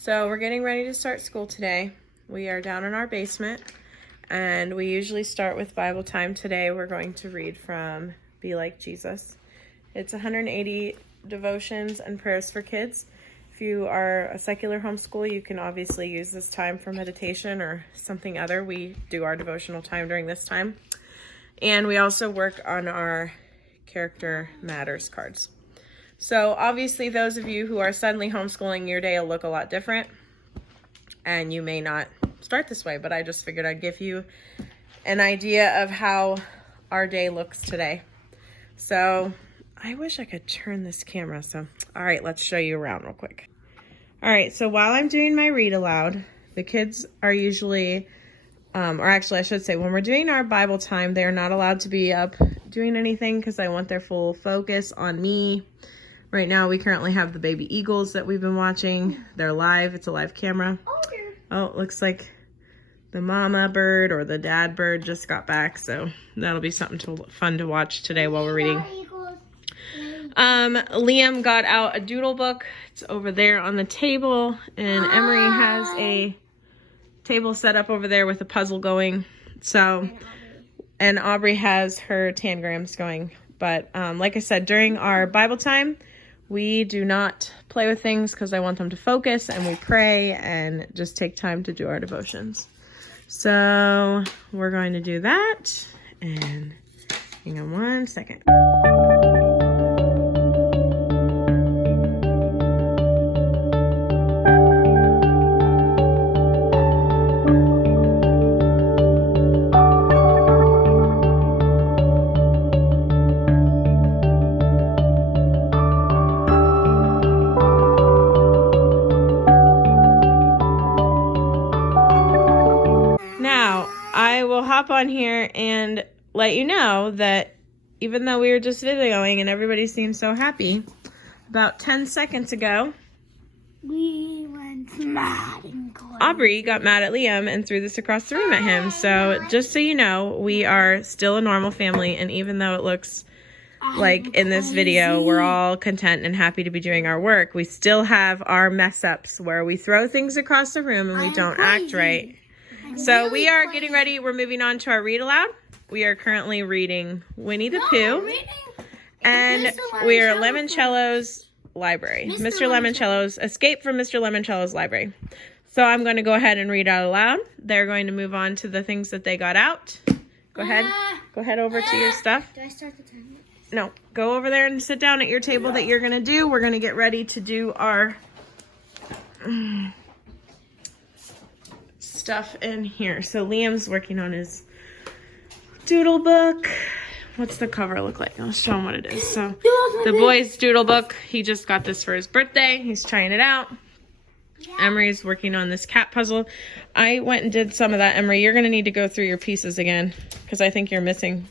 So we're getting ready to start school today. We are down in our basement, and we usually start with Bible time. Today we're going to read from Be Like Jesus. It's 180 devotions and prayers for kids. If you are a secular homeschool, you can obviously use this time for meditation or something other. We do our devotional time during this time. And we also work on our character matters cards. So obviously those of you who are suddenly homeschooling, your day will look a lot different. And you may not start this way, but I just figured I'd give you an idea of how our day looks today. So I wish I could turn this camera. So, all right, let's show you around real quick. All right, so while I'm doing my read aloud, the kids are usually, or actually I should say, when we're doing our Bible time, they're not allowed to be up doing anything because I want their full focus on me. Right now, we currently have the baby eagles that we've been watching. They're live. It's a live camera. Oh, it looks like the mama bird or the dad bird just got back. So that'll be something fun to watch today while we're reading. Liam got out a doodle book. It's over there on the table. And Emery has a table set up over there with a puzzle going. So, and Aubrey has her tangrams going. But like I said, during our Bible time, we do not play with things because I want them to focus, and we pray and just take time to do our devotions. So we're going to do that, and hang on one second. Hop on here and let you know that even though we were just videoing and everybody seemed so happy, about 10 seconds ago, we went mad and crazy. Aubrey got mad at Liam and threw this across the room at him. So just so you know, we are still a normal family, and even though it looks like in this video we're all content and happy to be doing our work, we still have our mess ups where we throw things across the room and we don't act right. So we are getting ready. We're moving on to our read aloud. We are currently reading Winnie the Pooh. And we are Lemoncello's library. Mr. Lemoncello's Escape from Mr. Lemoncello's library. So I'm going to go ahead and read out aloud. They're going to move on to the things that they got out. Go ahead. Go ahead over to your stuff. Do I start the timer? No. Go over there and sit down at your table that you're going to do. We're going to get ready to do our stuff in here. So Liam's working on his doodle book. What's the cover look like? I'll show him what it is. So the boy's doodle book, he just got this for his birthday. He's trying it out. Emery's working on this cat puzzle. I went and did some of that. Emery, you're going to need to go through your pieces again because I think you're missing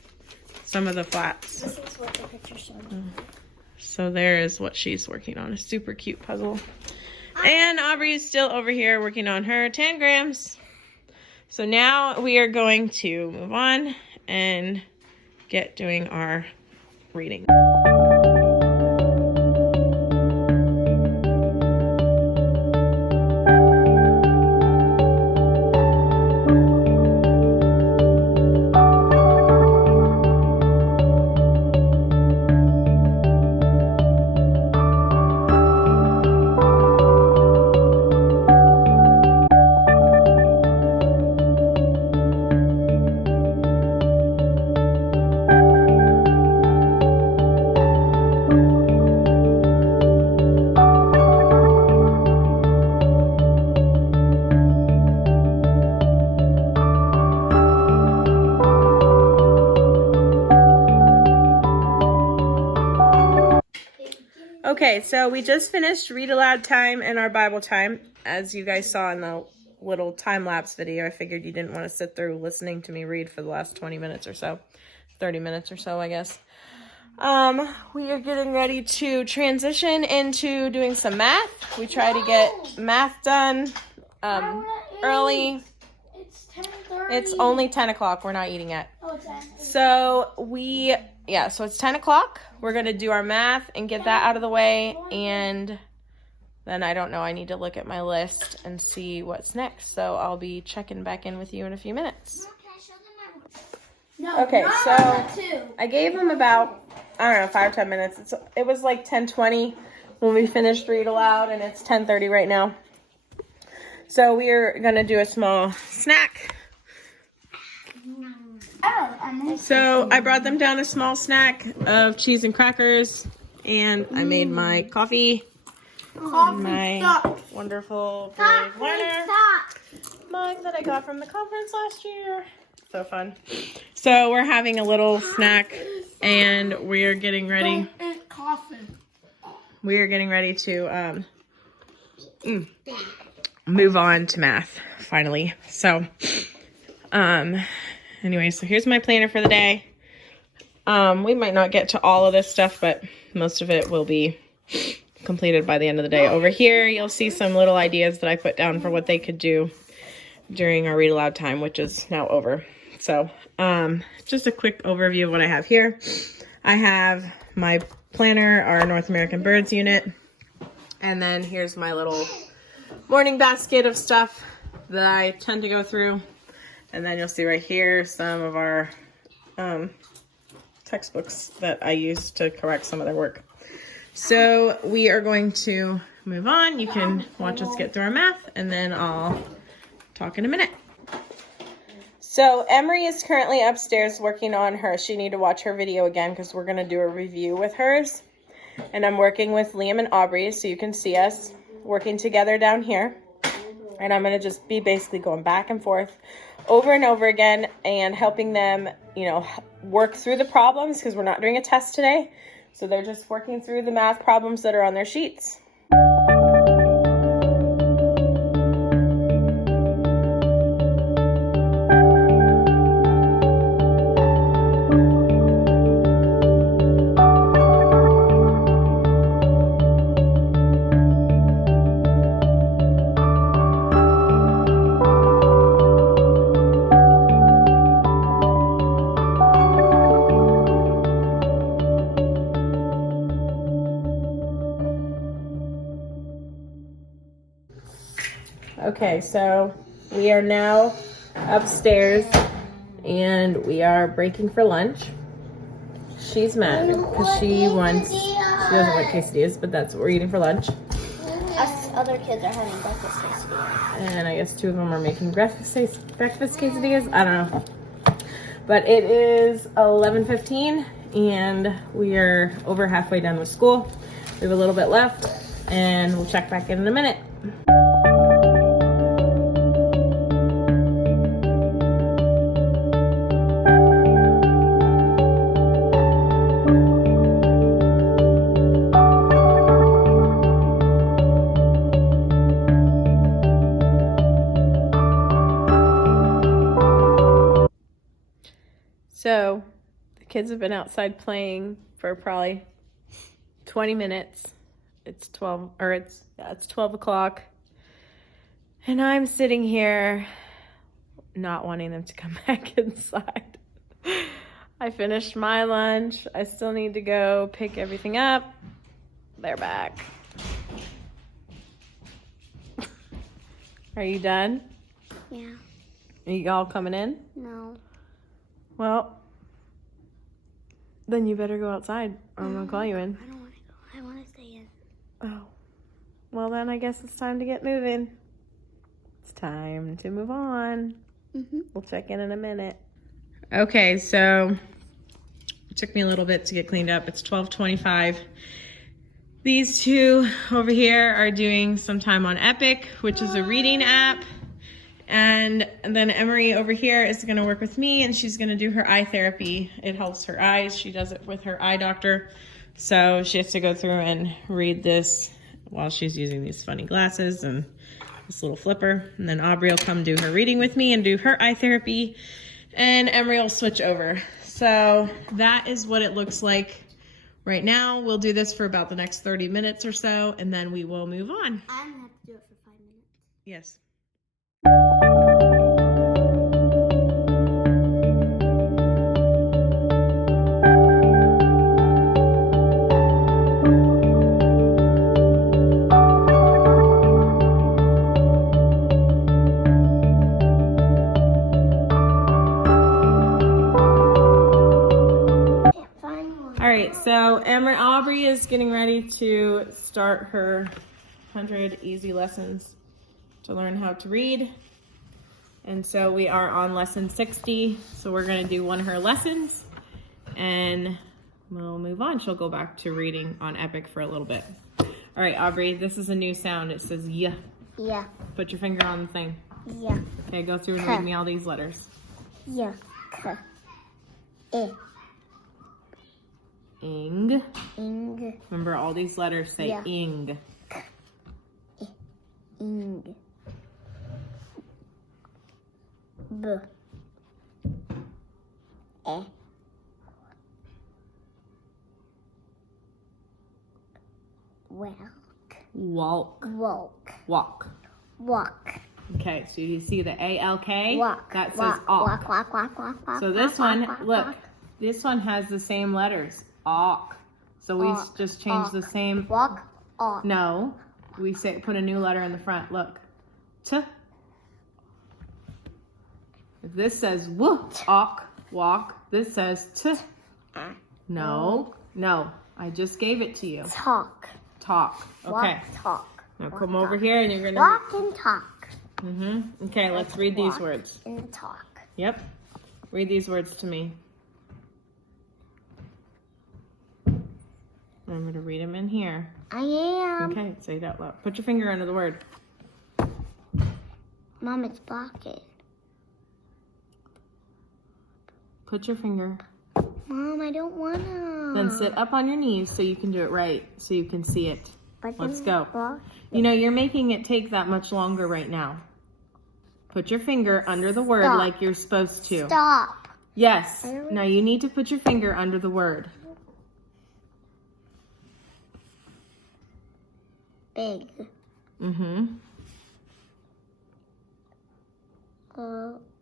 some of the flats. This is what the picture showed. So there is what she's working on, a super cute puzzle. And Aubrey's still over here working on her tangrams. So now we are going to move on and get doing our reading. Okay, so we just finished read aloud time and our Bible time. As you guys saw in the little time-lapse video, I figured you didn't want to sit through listening to me read for the last 20 minutes or so. 30 minutes or so, I guess. We are getting ready to transition into doing some math. We try to get math done early. It's 10:30. It's only 10 o'clock. We're not eating yet. Oh, it's 10. So so it's 10 o'clock. We're going to do our math and get that out of the way. And then I don't know. I need to look at my list and see what's next. So I'll be checking back in with you in a few minutes. Can I show them my... No, Okay, not so that too. I gave them about, I don't know, 5 or 10 minutes. It was like 10:20 when we finished read aloud, and it's 10:30 right now. So we're gonna do a small snack. So I brought them down a small snack of cheese and crackers, and I made my coffee. My wonderful Brave Learner mug that I got from the conference last year. So fun. So we're having a little snack, and we're getting ready. We are getting ready to move on to math finally. So anyway, so here's my planner for the day. We might not get to all of this stuff, but most of it will be completed by the end of the day. Over here, you'll see some little ideas that I put down for what they could do during our read aloud time, which is now over. So just a quick overview of what I have here. I have my planner, our North American Birds unit, and then here's my little morning basket of stuff that I tend to go through. And then you'll see right here some of our textbooks that I use to correct some of their work. So we are going to move on. You can watch us get through our math, and then I'll talk in a minute. So Emery is currently upstairs working on her. She need to watch her video again because we're going to do a review with hers. And I'm working with Liam and Aubrey, so you can see us working together down here. And I'm going to just be basically going back and forth over and over again and helping them, work through the problems because we're not doing a test today. So they're just working through the math problems that are on their sheets. Okay, so we are now upstairs and we are breaking for lunch. She's mad because she doesn't like quesadillas, but that's what we're eating for lunch. Us other kids are having breakfast quesadillas. And I guess 2 of them are making breakfast quesadillas. I don't know. But it is 11:15 and we are over halfway done with school. We have a little bit left and we'll check back in a minute. So the kids have been outside playing for probably 20 minutes. It's 12 o'clock. And I'm sitting here not wanting them to come back inside. I finished my lunch. I still need to go pick everything up. They're back. Are you done? Yeah. Are you all coming in? No. Well, then you better go outside or I'm going to call you in. I don't want to go. I want to stay in. Oh. Well, then I guess it's time to get moving. It's time to move on. We'll check in a minute. Okay, so it took me a little bit to get cleaned up. It's 12:25. These 2 over here are doing some time on Epic, which is a reading app. And then Emery over here is going to work with me, and she's going to do her eye therapy. It helps her eyes. She does it with her eye doctor. So she has to go through and read this while she's using these funny glasses and this little flipper. And then Aubrey will come do her reading with me and do her eye therapy. And Emery will switch over. So that is what it looks like right now. We'll do this for about the next 30 minutes or so, and then we will move on. I'm going to have to do it for 5 minutes. Yes. right, so Aubrey is getting ready to start her 100 easy lessons to learn how to read. And so we are on lesson 60. So we're going to do one of her lessons and we'll move on. She'll go back to reading on Epic for a little bit. All right, Aubrey, this is a new sound. It says yeah. Yeah. Put your finger on the thing. Yeah. Okay, go through and read me all these letters. Yeah. K. I. Ing. Ing. Remember, all these letters say Yeah. ing. K. I. Ing. B. E. Walk. Walk. Walk. Walk. Okay, so you see the A-L-K? Walk. That says walk. awk. Walk. So this one, look, this one has the same letters, awk. So we Awk, just changed the same. Walk. Walk. No, we say put a new letter in the front. Look, T. If this says w, awk, walk. This says T. No, no, I just gave it to you. Talk. Talk. Okay. Walk, talk. Now Walk, come talk. over here and you're gonna. Walk and talk. Okay, let's read these Walk words. and talk. Yep. Read these words to me. Remember to read them in here. I am. Okay, say it out loud. Put your finger under the word. Mom, it's blocking. Put your finger. Mom, I don't wanna. Then sit up on your knees so you can do it right, so you can see it. But Let's then go. block- You know, you're making it take that much longer right now. Put your finger under the word Stop. like you're supposed to. Stop. Yes. I don't- Now you need to put your finger under the word. Big.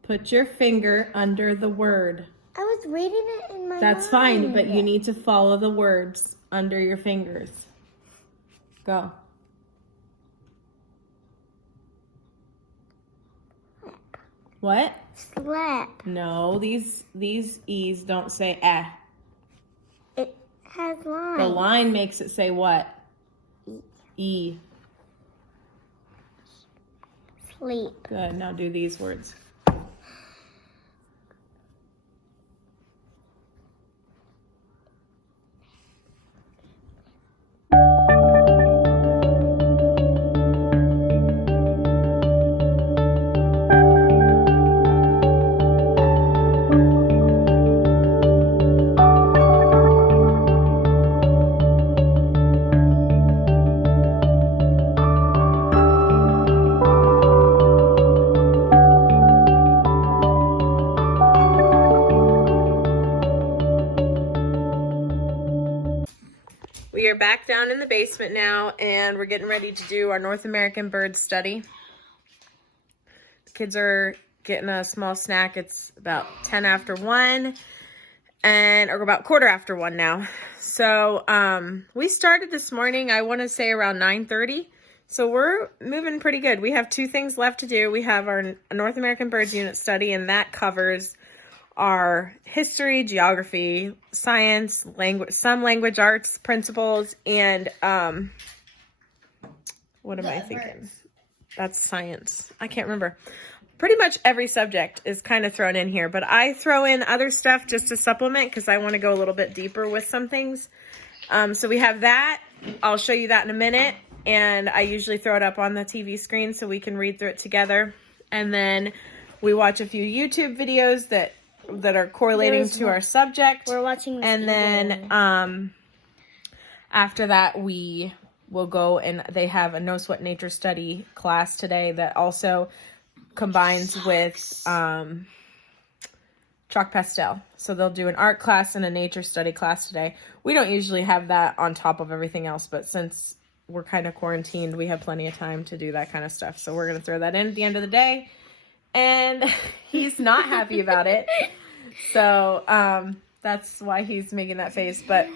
Put your finger under the word. I was reading it in my That's mind. fine, but you need to follow the words under your fingers. Go. What? Slap. No, these E's don't say eh. It has lines. The line makes it say what? E. Sleep. Good, now do these words. We are back down in the basement now, and we're getting ready to do our North American bird study. The kids are getting a small snack. It's about 10 after 1, or about quarter after 1 now. So we started this morning, I want to say around 9:30. So we're moving pretty good. We have 2 things left to do. We have our North American Birds Unit study, and that covers our history, geography, science, language, some language arts principles, and what am I thinking? That's science. I can't remember. Pretty much every subject is kind of thrown in here, but I throw in other stuff just to supplement because I want to go a little bit deeper with some things. So we have that. I'll show you that in a minute, and I usually throw it up on the TV screen so we can read through it together. And then we watch a few YouTube videos that are correlating to our subject. We're watching this and then after that we will go, and they have a No Sweat Nature Study class today that also combines with chalk pastel. So they'll do an art class and a nature study class today. We don't usually have that on top of everything else, but since we're kind of quarantined, we have plenty of time to do that kind of stuff. So we're going to throw that in at the end of the day. And he's not happy about it. So that's why he's making that face. But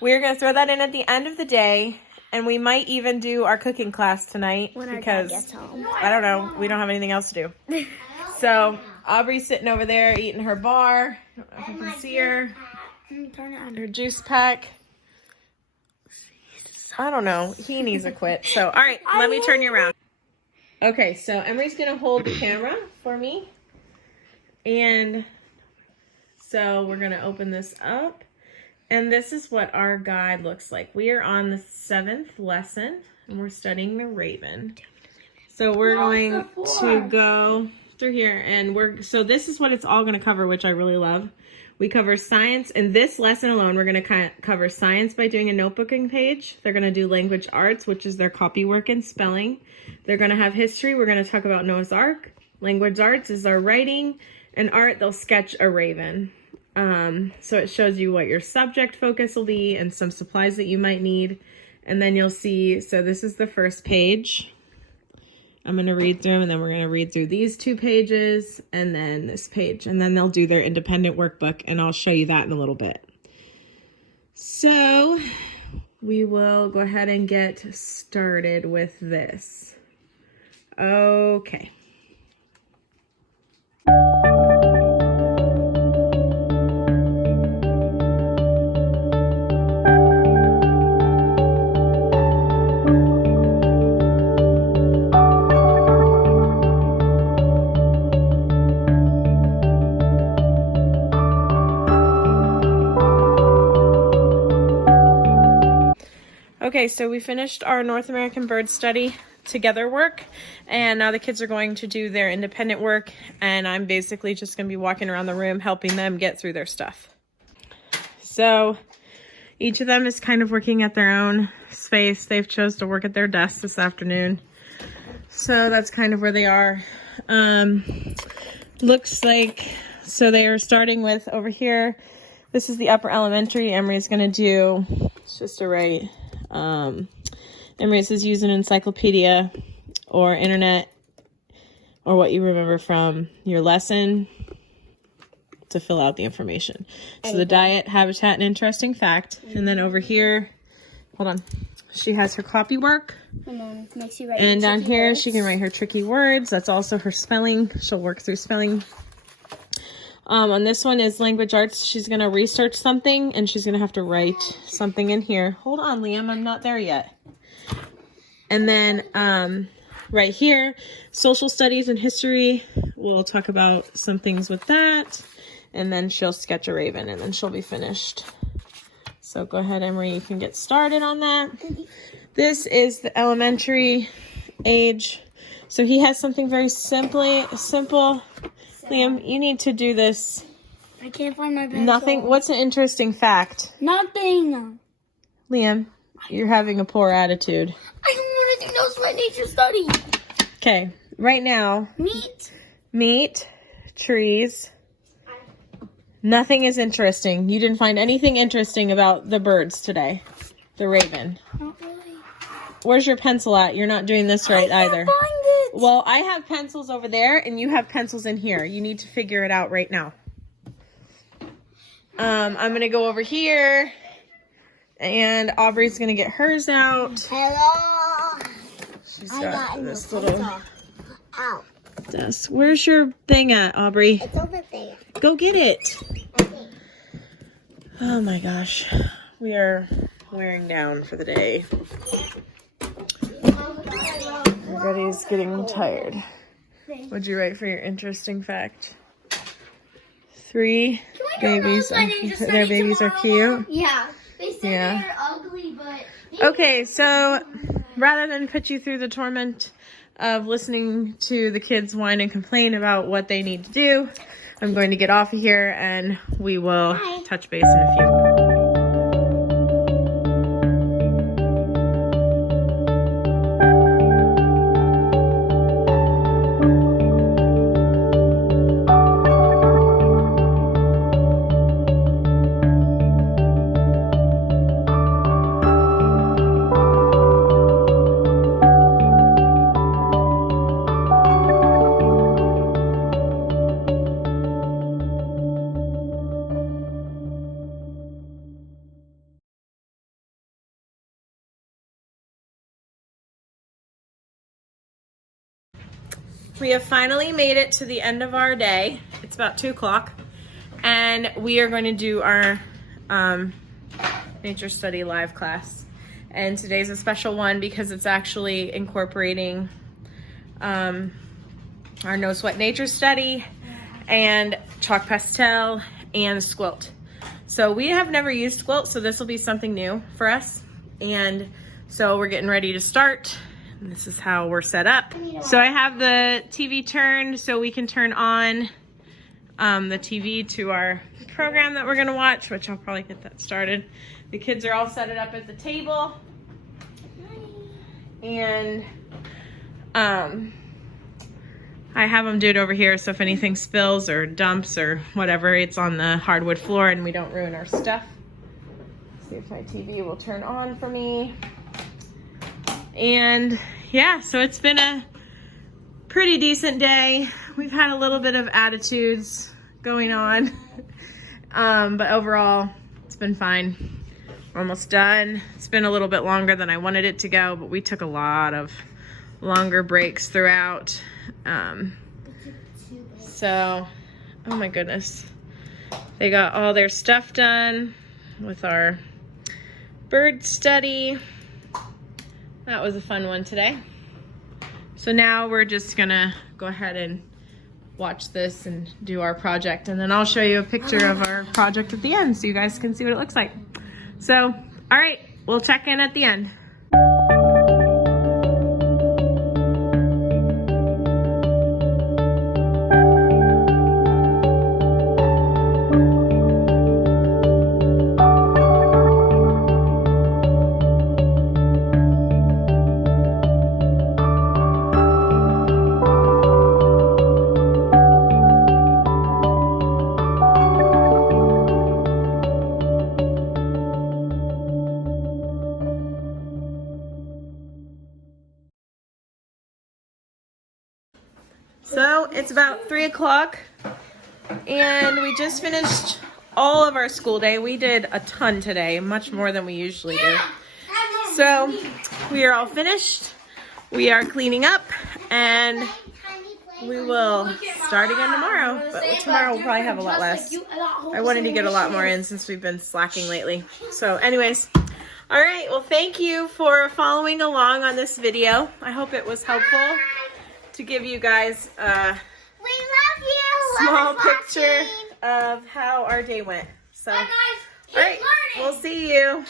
we're going to throw that in at the end of the day. And we might even do our cooking class tonight. when our because dad gets home. I don't know. We don't have anything else to do. So Aubrey's sitting over there eating her bar. I don't know if you can see her. Turn it on. Her juice pack. I don't know. He needs a quit. So, all right, let me turn you around. Okay, so Emery's going to hold the camera for me. And so we're going to open this up. And this is what our guide looks like. We are on the 7th lesson, and we're studying the Raven. So we're going to go through here, and so this is what it's all going to cover, which I really love. We cover science. In this lesson alone, we're going to cover science by doing a notebooking page. They're going to do language arts, which is their copy work and spelling. They're going to have history. We're going to talk about Noah's Ark. Language arts is our writing. And art, they'll sketch a raven. So it shows you what your subject focus will be and some supplies that you might need. And then you'll see, so this is the first page. I'm going to read through them, and then we're going to read through these 2 pages and then this page. And then they'll do their independent workbook, and I'll show you that in a little bit. So we will go ahead and get started with this. Okay. Okay, so we finished our North American bird study together work, and now the kids are going to do their independent work, and I'm basically just going to be walking around the room helping them get through their stuff. So each of them is kind of working at their own space. They've chose to work at their desks this afternoon, so that's kind of where they are. Looks like, so they are starting with over here. This is the upper elementary. Emery's going to do, it's just a write. Emery says use an encyclopedia or internet or what you remember from your lesson to fill out the information. So the diet, habitat, and interesting fact. And then over here, hold on, she has her copy work. And down here, she can write her tricky words. That's also her spelling. She'll work through spelling. On this one is language arts. She's going to research something, and she's going to have to write something in here. Hold on, Liam. I'm not there yet. And then right here, social studies and history. We'll talk about some things with that. And then she'll sketch a raven, and then she'll be finished. So go ahead, Emery. You can get started on that. This is the elementary age. So he has something very simple. Liam, you need to do this. I can't find my pencil. Nothing. What's an interesting fact? Nothing. Liam, you're having a poor attitude. I don't want to do notes my nature study. Okay, right now. Meat, trees. Nothing is interesting. You didn't find anything interesting about the birds today. The raven. Not really. Where's your pencil at? You're not doing this right either. I can't find it. Well, I have pencils over there, and you have pencils in here. You need to figure it out right now. I'm going to go over here, and Aubrey's going to get hers out. Hello. She's got this little Ow. desk. Where's your thing at, Aubrey? It's over there. Go get it. Oh my gosh. We are wearing down for the day. Everybody's getting tired. What'd you write for your interesting fact? 3 babies. Their babies are cute. Yeah. They said Yeah. they're ugly, but... Okay, so rather than put you through the torment of listening to the kids whine and complain about what they need to do, I'm going to get off of here, and we will touch base in a few. We have finally made it to the end of our day. It's about 2 o'clock, and we are going to do our nature study live class. And today's a special one because it's actually incorporating our no sweat nature study and chalk pastel and squilt. So we have never used squilt, so this will be something new for us. And so we're getting ready to start. And this is how we're set up. So I have the TV turned so we can turn on the TV to our program that we're gonna watch, which I'll probably get that started. The kids are all set it up at the table. And I have them do it over here, so if anything spills or dumps or whatever, it's on the hardwood floor and we don't ruin our stuff. See if my TV will turn on for me. And yeah, so it's been a pretty decent day. We've had a little bit of attitudes going on, but overall, it's been fine. We're almost done. It's been a little bit longer than I wanted it to go, but we took a lot of longer breaks throughout. So, oh my goodness. They got all their stuff done with our bird study. That was a fun one today. So now we're just gonna go ahead and watch this and do our project, and then I'll show you a picture of our project at the end so you guys can see what it looks like. So, all right, we'll check in at the end. So it's about 3 o'clock and we just finished all of our school day. We did a ton today, much more than we usually do. So we are all finished. We are cleaning up and we will start again tomorrow. But tomorrow we'll probably have a lot less. I wanted to get a lot more in since we've been slacking lately. So anyways, all right, well thank you for following along on this video. I hope it was helpful to give you guys a small picture of how our day went. So, all right, we'll see you.